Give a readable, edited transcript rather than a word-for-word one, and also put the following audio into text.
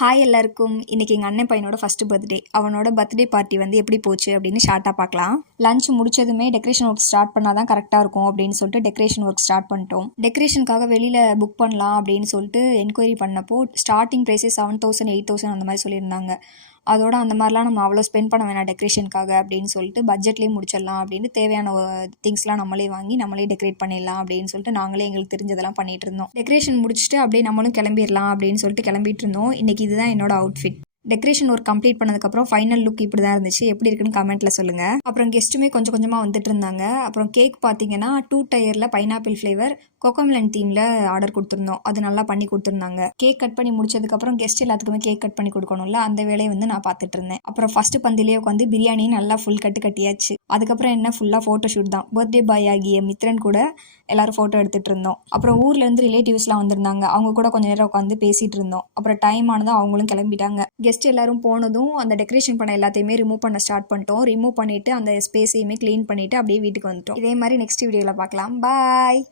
Hi எல்லாருக்கும். இன்னைக்கு எங்கள் அண்ணன் பையனோட ஃபர்ஸ்ட் பர்த்டே. அவனோட பர்த்டே பார்ட்டி வந்து எப்படி போச்சு அப்படின்னு ஷார்ட்டாக பார்க்கலாம். லஞ்ச் முடிச்சதுமே டெக்கரேஷன் ஒர்க் ஸ்டார்ட் பண்ணால் தான் கரெக்டாக இருக்கும் அப்படின்னு சொல்லிட்டு டெக்கரேஷன் ஒர்க் ஸ்டார்ட் பண்ணிட்டோம். டெக்கரேஷனுக்காக வெளியில் புக் பண்ணலாம் அப்படின்னு சொல்லிட்டு என்கொயரி பண்ணப்போ ஸ்டார்டிங் ப்ரைஸே 7,000 8,000 அந்த மாதிரி சொல்லியிருந்தாங்க. அதோட அந்த மாதிரிலாம் நம்ம அவ்வளோ ஸ்பெண்ட் பண்ண வேணாம் டெக்கரேஷனுக்காக அப்படின்னு சொல்லிட்டு பட்ஜெட்லேயே முடிச்சிடலாம் அப்படின்னு தேவையான திங்ஸ்லாம் நம்மளே வாங்கி நம்மளே டெக்கரேட் பண்ணிடலாம் அப்படின்னு சொல்லிட்டு நாங்களே எங்களுக்கு தெரிஞ்சதெல்லாம் பண்ணிட்டு இருந்தோம். டெக்கரேஷன் முடிச்சுட்டு அப்படியே நம்மளும் கிளம்பிடலாம் அப்படின்னு சொல்லிட்டு கிளம்பிட்டு இருந்தோம். இன்னைக்கு இதுதான் என்னோட அவுட்ஃபிட். டெக்கரேஷன் ஒர்க் கம்ப்ளீட் பண்ணதுக்கப்புறம் ஃபைனல் லுக் இப்படி தான் இருந்துச்சு. எப்படி இருக்குன்னு கமெண்ட்டில் சொல்லுங்கள். அப்புறம் கெஸ்ட்டுமே கொஞ்சம் கொஞ்சமாக வந்துட்டு இருந்தாங்க. அப்புறம் கேக் பார்த்தீங்கன்னா 2 டயரில் பைனாப்பிள் ஃப்ளேவர் கோகோமெலன் தீமில் ஆர்டர் கொடுத்துருந்தோம். அது நல்லா பண்ணி கொடுத்துருந்தாங்க. கேக் கட் பண்ணி முடிச்சதுக்கப்புறம் கெஸ்ட் எல்லாத்துக்குமே கேக் கட் பண்ணி கொடுக்கணும்ல, அந்த வேலையை வந்து நான் பார்த்துட்டு இருந்தேன். அப்புறம் ஃபஸ்ட்டு பந்திலே உட்காந்து பிரியாணி நல்லா ஃபுல் கட்டியாச்சு. அதுக்கப்புறம் என்ன ஃபுல்லாக ஃபோட்டோ ஷூட் தான். பர்த்டே பாய் ஆகிய மித்ரன் கூட எல்லாரும் ஃபோட்டோ எடுத்துகிட்டு இருந்தோம். அப்புறம் ஊர்லேருந்து ரிலேட்டிவ்ஸ்லாம் வந்திருந்தாங்க. அவங்க கூட கொஞ்சம் நேரம் உட்காந்து பேசிகிட்டு இருந்தோம். அப்புறம் டைம் ஆனதும் அவங்களும் கிளம்பிட்டாங்க. கெஸ்ட் எல்லாரும் போனதும் அந்த டெக்கரேஷன் பண்ண எல்லாத்தையுமே ரிமூவ் பண்ண ஸ்டார்ட் பண்ணிட்டோம். ரிமூவ் பண்ணிவிட்டு அந்த ஸ்பேஸையுமே க்ளீன் பண்ணிவிட்டு அப்படியே வீட்டுக்கு வந்துட்டோம். இதே மாதிரி நெக்ஸ்ட் வீடியோவில் பார்க்கலாம். பாய்.